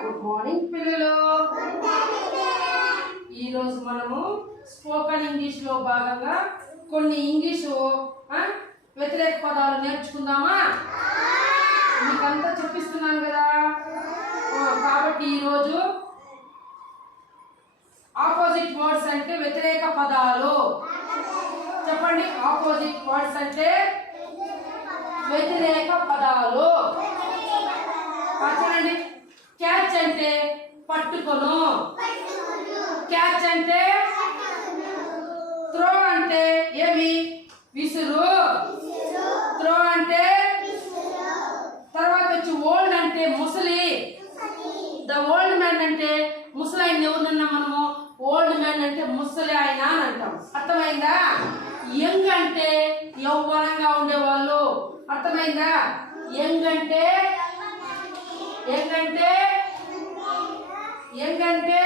Good morning పిల్లలు. ఈరోజు మనము స్పోకెన్ ఇంగ్లీష్ లో భాగంగా కొన్ని ఇంగ్లీషు వ్యతిరేక పదాలు నేర్చుకుందామా? మీకంతా చెప్పిస్తున్నాను కదా. కాబట్టి ఈరోజు ఆపోజిట్ వర్డ్స్ అంటే వ్యతిరేక పదాలు. చెప్పండి, ఆపోజిట్ వర్డ్స్ అంటే వ్యతిరేక పదాలు. చూడండి, క్యాచ్ అంటే పట్టుకొను, క్యాచ్ అంటే త్రో అంటే ఏమి విసురు, త్రో అంటే తర్వాత వచ్చి ఓల్డ్ అంటే ముసలి, ద ఓల్డ్ మ్యాన్ అంటే ముసలాయన ఎవరినన్నా మనము ఓల్డ్ మ్యాన్ అంటే ముసలి ఆయన అని అంటాం. అర్థమైందా? యంగ్ అంటే యౌవనంగా ఉండేవాళ్ళు. అర్థమైందా? యంగ్ అంటే యంగ్ అంటే యంగ్ అంటే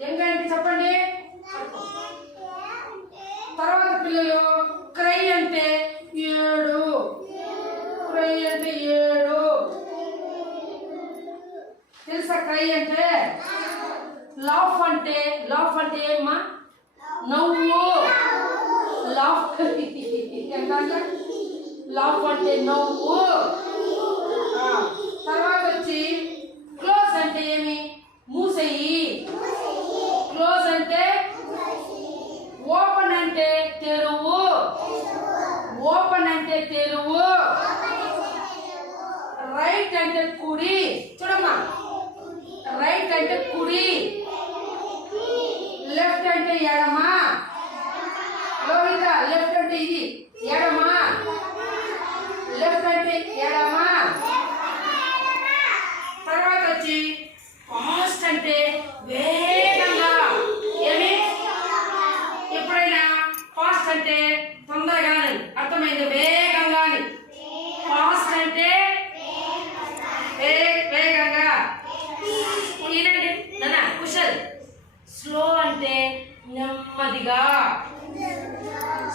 యంగ్ అంటే చెప్పండి. తర్వాత పిల్లలు క్రై అంటే ఏడు, క్రై అంటే ఏడు. తెలుసా క్రై అంటే? లాఫ్ అంటే ఏమ్మా? నవ్వు. లాఫ్ లాఫ్ అంటే నవ్వు. తర్వాత వచ్చి క్లోజ్ అంటే ఏమి? మూసేయి. క్లోజ్ అంటే ఓపెన్ అంటే తెరువు, ఓపెన్ అంటే తెరువు. రైట్ అంటే కుడి. చూడమ్మా, రైట్ అంటే కుడి. లెఫ్ట్ అంటే ఎడమ. లోహిత, లెఫ్ట్ అంటే ఇది ఎడమ, లెఫ్ట్ అంటే ఎడమ. తర్వాత వచ్చి ఫాస్ట్ అంటే వేగంగా. ఏమి? ఎప్పుడైనా ఫాస్ట్ అంటే తొందరగానే. అర్థమైంది? వేగంగాని. ఫాస్ట్ అంటే వేగంగా. ఈనండి నాన్న కుశల్. స్లో అంటే నెమ్మదిగా,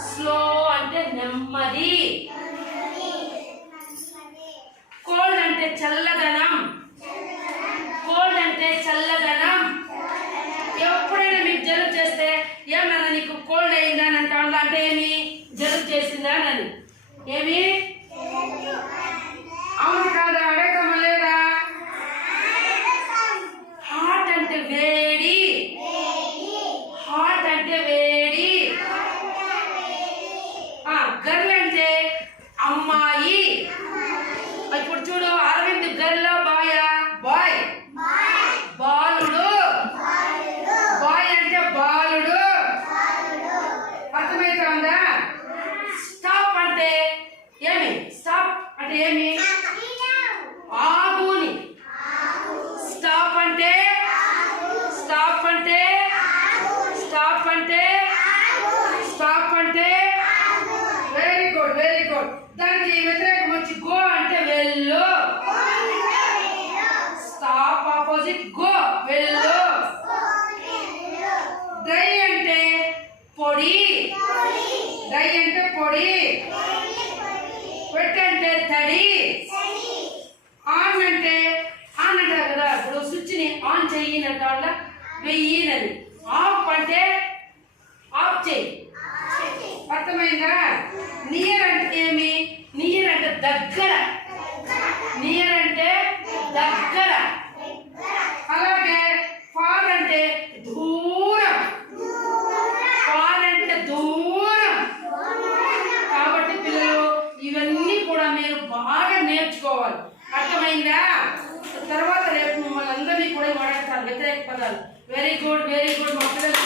స్లో అంటే నెమ్మది. కోల్డ్ అంటే చల్లదనం, కోల్డ్ అంటే చల్లదనం. ఎప్పుడైనా మీకు జలుబు చేస్తే ఏమన్నా నీకు కోల్డ్ అయిందా అని అంటా అంటే ఏమి? జలుబు చేసిందా అని. ఏమి? అవును కాదా? అడగమా లేదా? హాట్ అంటే వేడి, హాట్ అంటే వేడి. గర్ల్ అంటే అమ్మాయి. ఇప్పుడు చూడు, అరవింద్ గర్ల్ బాయా? బాయ్. బాలుడు, బాయ్ అంటే బాలుడు. అర్థమవుతుందా? స్టాప్ అంటే ఏమి? స్టాప్ అంటే ఏమి? ఆగుని. స్టాప్ అంటే స్టాప్ అంటే స్టాప్ అంటే స్టాప్ అంటే వెరీ గుడ్, వెరీ గుడ్. దానికి వ్యతిరేకం వచ్చి గో అంటే వెళ్ళు. స్టాప్ ఆపోజిట్ గో, వెళ్ళు. డ్రై అంటే పొడి, డ్రై అంటే పొడి. వెట్ అంటే తడి. ఆన్ అంటే ఆన్ అంటారు కదా, ఇప్పుడు స్విచ్ ని ఆన్ చెయ్యినంట వెయ్యినది. ఆఫ్ అంటే ఆఫ్ చెయ్యి. అర్థమైందా? నియర్ అంటే ఏమి? నియర్ అంటే దగ్గర, నియర్ అంటే దగ్గర. అలాగే ఫార్ అంటే దూరం, ఫార్ అంటే దూరం. కాబట్టి పిల్లలు ఇవన్నీ కూడా మీరు బాగా నేర్చుకోవాలి. అర్థమైందా? తర్వాత రేపు మిమ్మల్ని అందరినీ కూడా వాడతాను వ్యతిరేక పదాలు. వెరీ గుడ్, వెరీ గుడ్ మా పిల్లలు.